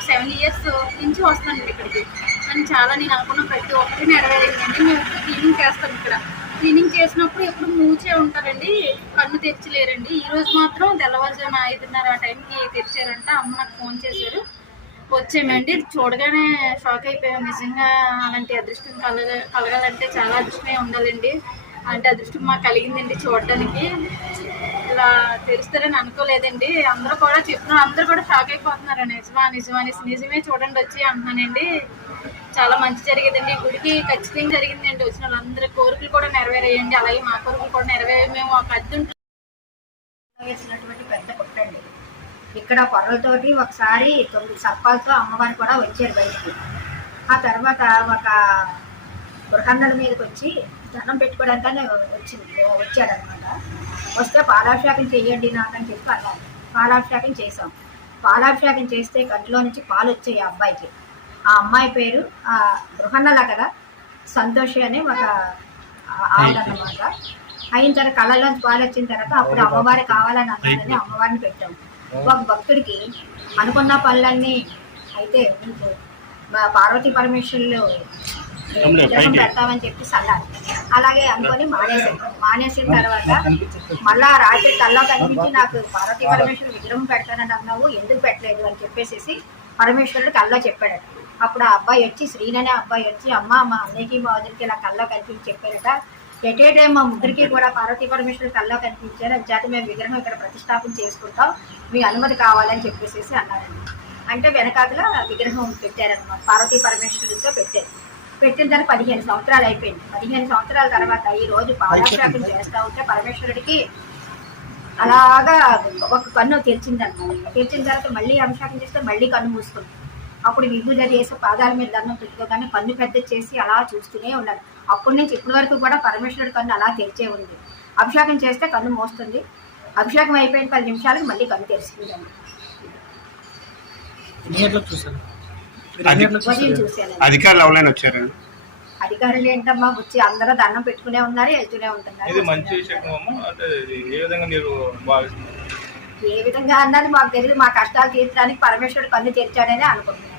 Seven years నుంచి వస్తానండి ఇక్కడికి. కానీ చాలా నేను అనుకున్న ప్రతి ఒక్కటి నెరవేరిందండి. మేము క్లీనింగ్ చేస్తాం ఇక్కడ. క్లీనింగ్ చేసినప్పుడు ఎప్పుడు మూచే ఉంటారండి. కన్ను తెచ్చలేరండి ఈ రోజు మాత్రం తెల్లవారుజామున ఐదున్నర ఆ టైంకి తెచ్చారంట అమ్మ నాకు ఫోన్ చేశారు. వచ్చామండి. చూడగానే షాక్ అయిపోయాం. నిజంగా అలాంటి అదృష్టం కలగ కలగాలంటే చాలా అదృష్టమే ఉండాలండి. అంటే అదృష్టం మాకు కలిగిందండి చూడడానికి ఇలా తెలుస్తారని అనుకోలేదండి. అందరూ కూడా చెప్తున్నారు. అందరూ కూడా షాక్ అయిపోతున్నారు. నిజమా నిజమా నిజమే చూడండి వచ్చి అంటున్నానండి. చాలా మంచి జరిగేదండి. గుడికి ఖచ్చితంగా జరిగిందండి. వచ్చిన వాళ్ళందరి కోరికలు కూడా నెరవేరాయండి. అలాగే మా కోరికలు కూడా నెరవేరే మేము ఒక అద్దె ఉంటే వేసినటువంటి పెద్ద కుట్టండి ఇక్కడ పొరలతోటి ఒకసారి తొమ్మిది సప్పాలతో అమ్మవారు కూడా వచ్చారు బయటికి. ఆ తర్వాత ఒక గృహందల మీదకి వచ్చి దండం పెట్టుకోవడానికి వచ్చింది. వచ్చాడనమాట. వస్తే పాలాభిషేకం చెయ్యండి నాకు అని చెప్పి అన్నారు పాలాభిషేకం చేసాం పాలాభిషేకం చేస్తే కంటిలో నుంచి పాలు వచ్చాయి ఆ అబ్బాయికి. ఆ అమ్మాయి పేరు ఆ గృహన్నల కదా? సంతోషి అని ఒక ఆవిడనమాట అయిన తర్వాత కళ్ళలోంచి పాలు వచ్చిన తర్వాత అప్పుడు అమ్మవారి కావాలని అన్నారని అమ్మవారిని పెట్టాం. ఒక భక్తుడికి అనుకున్న పనులన్నీ అయితే నీకు మా పార్వతీ పరమేశ్వరులు విగ్రహం పెడతామని చెప్పి అన్నారు అలాగే అనుకొని మానేసాం మానేసిన తర్వాత మళ్ళా రాత్రి కల్లో కనిపించి నాకు పార్వతీ పరమేశ్వరుడు విగ్రహం పెడతానని అన్నావు ఎందుకు పెట్టలేదు అని చెప్పేసి పరమేశ్వరుడు కల్లో చెప్పాడు. అప్పుడు ఆ అబ్బాయి వచ్చి శ్రీననే అబ్బాయి వచ్చి అమ్మ మా అన్నయ్యకి మా వదిలికి ఇలా కల్లో కనిపించి చెప్పారట. ఎట్ ఏ టైం మా ముగ్గురికి కూడా పార్వతీ పరమేశ్వరుడు కల్లో కనిపించారు. అది చేత మేము విగ్రహం ఇక్కడ ప్రతిష్టాపన చేసుకుంటాం. మీ అనుమతి కావాలని చెప్పేసి అన్నారండి. అంటే వెనకాతల విగ్రహం పెట్టారనమాట పార్వతీ పరమేశ్వరుడితో పెట్టారు. పెట్టిన తర్వాత పదిహేను సంవత్సరాలు అయిపోయింది. పదిహేను సంవత్సరాల తర్వాత ఈ రోజు పాలాభిషేకం చేస్తా ఉంటే పరమేశ్వరుడికి అలాగా ఒక కన్ను తెరిచిందనమాట. తెరిచిన తర్వాత మళ్ళీ అభిషేకం చేస్తే మళ్ళీ కన్ను మూసుకుంది. అప్పుడు విభూజ చేసి పాదాల మీద దండం పెట్టుకోగానే కన్ను పెద్ద చేసి అలా చూస్తూనే ఉన్నారు. అప్పటి నుంచి ఇప్పటి వరకు కూడా పరమేశ్వరుడి కన్ను అలా తెరిచే ఉంది. అభిషేకం చేస్తే కన్ను మోస్తుంది. అభిషేకం అయిపోయిన పది నిమిషాలకు మళ్ళీ కన్ను తెరుచుకుంది అధికారులు ఎవరైనా వచ్చారండి అధికారులు ఏంటమ్మా వచ్చి అందరూ దండం పెట్టుకునే ఉన్నారు వెళ్తూనే ఉంటున్నారు. ఇది మంచి విషయం అమ్మ అంటే ఇది ఏ విధంగా మీరు భావిస్తున్నారు? ఏ విధంగా అన్నది మాకు తెలియదు మా కష్టాలు తీర్చడానికి పరమేశ్వరుడు కన్ను తెరిచాడని అనుకుంటున్నాను.